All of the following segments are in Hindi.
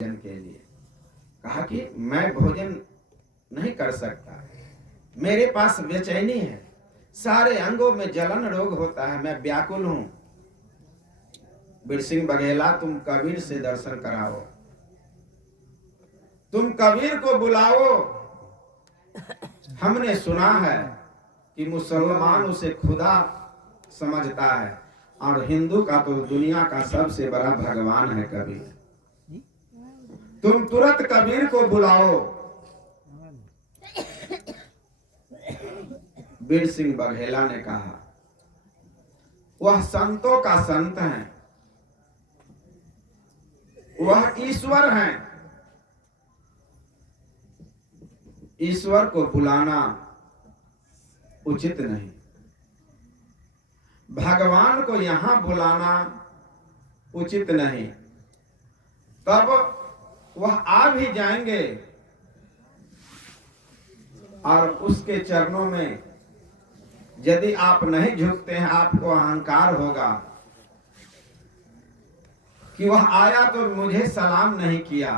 भोजन के लिए। कहा कि मैं भोजन नहीं कर सकता, मेरे पास बेचैनी है, सारे अंगों में जलन रोग होता है, मैं व्याकुल हूं। बिरसिंह बघेला, तुम कबीर से दर्शन कराओ, तुम कबीर को बुलाओ। हमने सुना है कि मुसलमान उसे खुदा समझता है और हिंदू का तो दुनिया का सबसे बड़ा भगवान है कबीर। तुम तुरंत कबीर को बुलाओ। बिरसिंह बघेला ने कहा, वह संतों का संत है, वह ईश्वर हैं, ईश्वर को बुलाना उचित नहीं, भगवान को यहां बुलाना उचित नहीं। तब वह आ भी जाएंगे और उसके चरणों में यदि आप नहीं झुकते हैं, आपको अहंकार होगा कि वह आया तो मुझे सलाम नहीं किया,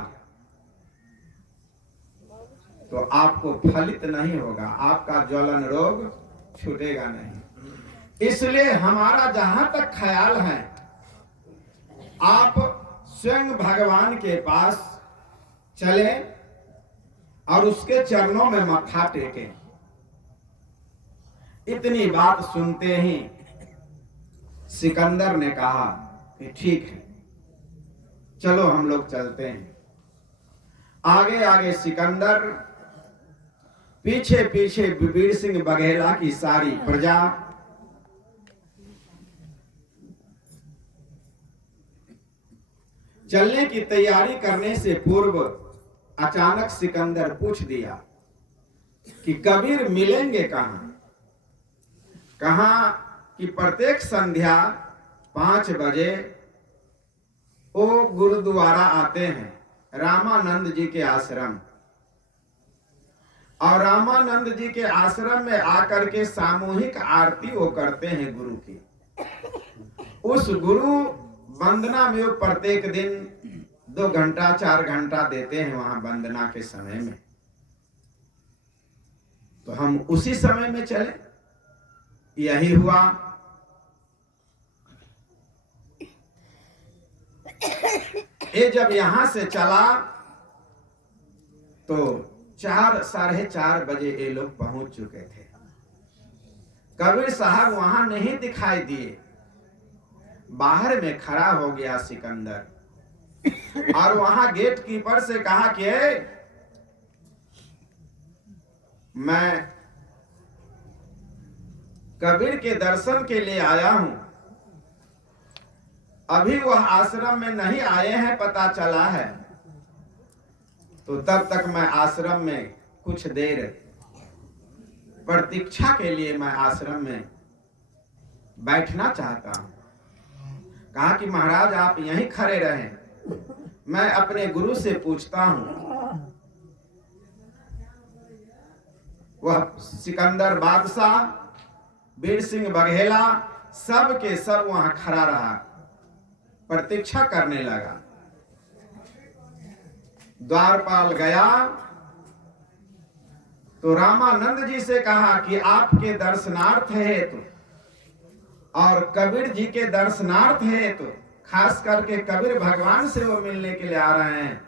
तो आपको फलित नहीं होगा, आपका ज्वलन रोग छूटेगा नहीं। इसलिए हमारा जहां तक ख्याल है, आप स्वयं भगवान के पास चले और उसके चरणों में मत्था टेकें। इतनी बात सुनते ही सिकंदर ने कहा कि ठीक है, चलो हम लोग चलते हैं। आगे आगे सिकंदर, पीछे पीछे बिरसिंह बघेला की सारी प्रजा। चलने की तैयारी करने से पूर्व अचानक सिकंदर पूछ दिया कि कबीर मिलेंगे कहां? कहा कि प्रत्येक संध्या 5 बजे वो गुरुद्वारा आते हैं रामानंद जी के आश्रम, और रामानंद जी के आश्रम में आकर के सामूहिक आरती वो करते हैं गुरु की। उस गुरु वंदना में वो प्रत्येक दिन 2 घंटा 4 घंटा देते हैं वहां वंदना के समय में, तो हम उसी समय में चले। यही हुआ। ये जब यहां से चला तो 4 साढ़े 4 बजे ये लोग पहुंच चुके थे। कबीर साहब वहां नहीं दिखाई दिए। बाहर में खड़ा हो गया सिकंदर और वहां गेट कीपर से कहा कि मैं कबीर के दर्शन के लिए आया हूं, अभी वह आश्रम में नहीं आए हैं, पता चला है, तो तब तक मैं आश्रम में कुछ देर प्रतीक्षा के लिए मैं आश्रम में बैठना चाहता हूं। कहा कि महाराज आप यहीं खड़े रहें, मैं अपने गुरु से पूछता हूं। वह सिकंदर बादशाह, बिरसिंह बघेला, सब के सब वहां खड़ा रहा, प्रतीक्षा करने लगा। द्वारपाल गया तो रामानंद जी से कहा कि आपके दर्शनार्थ हेतु और कबीर जी के दर्शनार्थ हेतु, खास करके कबीर भगवान से वो मिलने के लिए आ रहे हैं,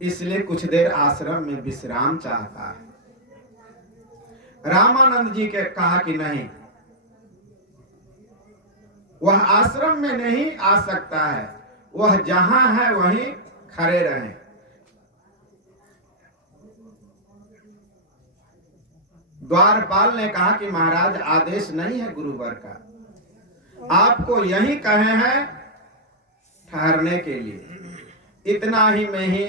इसलिए कुछ देर आश्रम में विश्राम चाहता है। रामानंद जी के कहा कि नहीं, वह आश्रम में नहीं आ सकता है, वह जहां है वहीं खड़े रहें। द्वारपाल ने कहा कि महाराज आदेश नहीं है गुरुवर का, आपको यहीं कहे हैं ठहरने के लिए। इतना ही में ही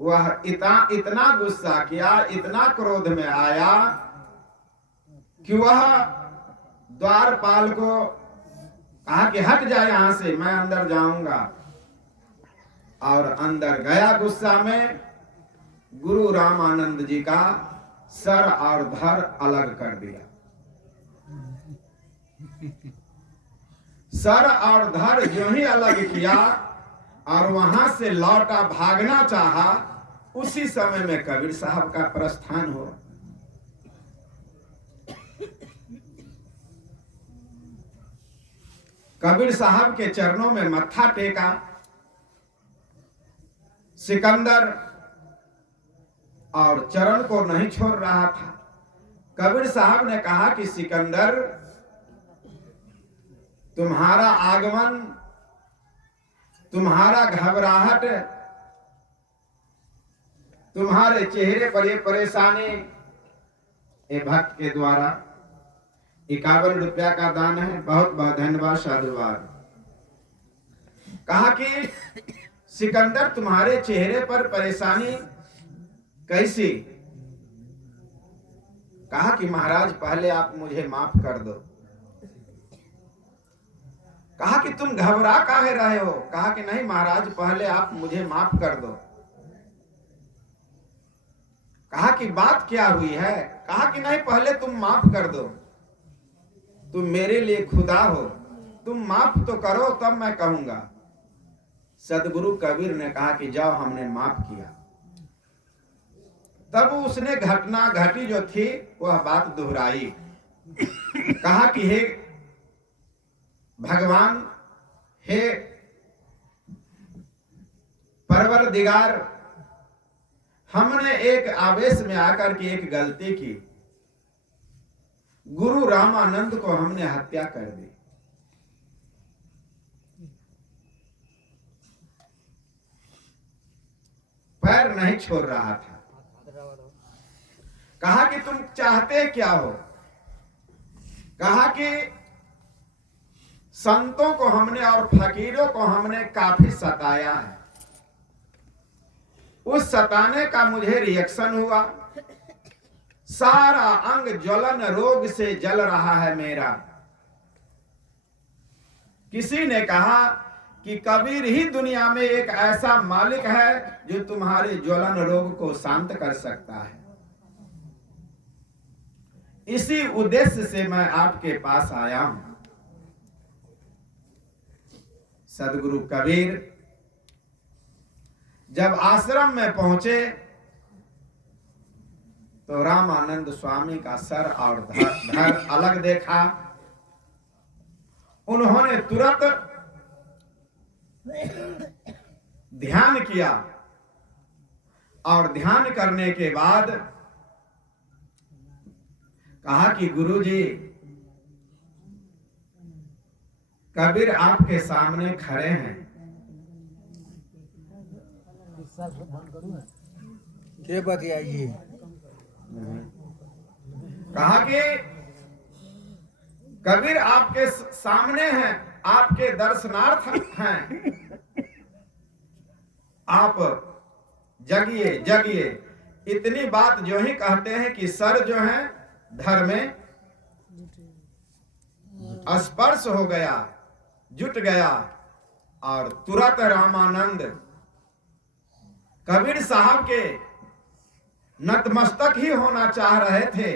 वह इतना गुस्सा किया, इतना क्रोध में आया कि वह द्वारपाल को कहा कि हट जा यहां से, मैं अंदर जाऊंगा, और अंदर गया गुस्सा में। गुरु रामानंद जी का सर और धड़ अलग कर दिया। सर और धड़ जो ही अलग किया, और वहां से लौटा, भागना चाहा, उसी समय में कबीर साहब का प्रस्थान हुआ। कबीर साहब के चरणों में मत्था टेका। सिकंदर और चरण को नहीं छोड़ रहा था। कबीर साहब ने कहा कि सिकंदर, तुम्हारा आगमन, तुम्हारा घबराहट, तुम्हारे चेहरे पर ये परेशानी, ये भक्त के द्वारा 51 रुपया का दान है, बहुत बहुत धन्यवाद, साधुवाद। कहा कि सिकंदर, तुम्हारे चेहरे पर परेशानी कैसी? कहा कि महाराज, पहले आप मुझे माफ कर दो। कहा कि तुम घबरा काहे रहे हो? कहा कि नहीं महाराज, पहले आप मुझे माफ कर दो। कहा कि बात क्या हुई है? कहा कि नहीं, पहले तुम माफ कर दो, तुम मेरे लिए खुदा हो, तुम माफ तो करो तब मैं कहूंगा। सदगुरु कबीर ने कहा कि जाओ, हमने माफ किया। तब उसने घटना घटी जो थी वह बात दोहराई। कहा कि हे भगवान, हे परवरदिगार, हमने एक आवेश में आकर के एक गलती की, गुरु रामानंद को हमने हत्या कर दी। पैर नहीं छोड़ रहा था। कहा कि तुम चाहते क्या हो? कहा कि संतों को हमने और फकीरों को हमने काफी सताया है, उस सताने का मुझे रिएक्शन हुआ, सारा अंग ज्वलन रोग से जल रहा है मेरा। किसी ने कहा कि कबीर ही दुनिया में एक ऐसा मालिक है जो तुम्हारे ज्वलन रोग को शांत कर सकता है। इसी उद्देश्य से मैं आपके पास आया हूं। सदगुरु कबीर जब आश्रम में पहुंचे तो रामानंद स्वामी का सर और धड़ अलग देखा। उन्होंने तुरंत ध्यान किया और ध्यान करने के बाद कहा कि गुरुजी, कबीर आपके सामने खड़े हैं। क्या बताइए? कहा कि कबीर आपके सामने हैं, आपके दर्शनार्थ हैं, आप जगिए जगिए। इतनी बात जो ही कहते हैं कि सर जो है धर में स्पर्श हो गया, जुट गया और तुरंत रामानंद कबीर साहब के नतमस्तक ही होना चाह रहे थे,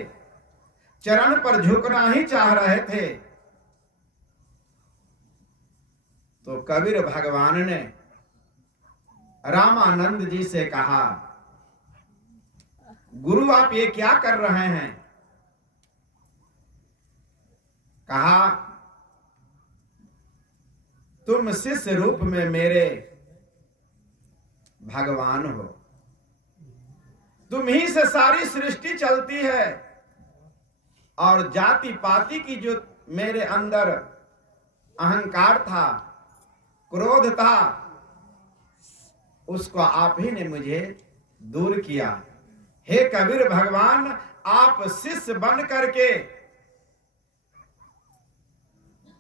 चरण पर झुकना ही चाह रहे थे। तो कबीर भगवान ने रामानंद जी से कहा, गुरु आप ये क्या कर रहे हैं? कहा, तुम शिष्य रूप में मेरे भगवान हो, तुम ही से सारी सृष्टि चलती है और जाति पाति की जो मेरे अंदर अहंकार था, क्रोध था, उसको आप ही ने मुझे दूर किया। हे कबीर भगवान, आप शिष्य बन करके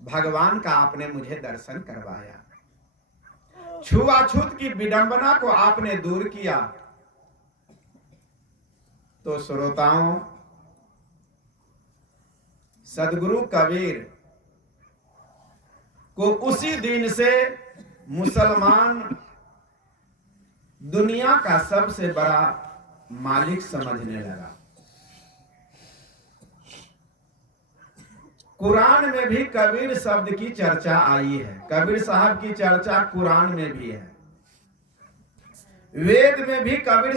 भगवान का आपने मुझे दर्शन करवाया, छुआछूत की विडंबना को आपने दूर किया। तो श्रोताओं, सदगुरु कबीर को उसी दिन से मुसलमान दुनिया का सबसे बड़ा मालिक समझने लगा। कुरान में भी कबीर शब्द की चर्चा आई है, कबीर साहब की चर्चा कुरान में भी है। वेद में भी कबीर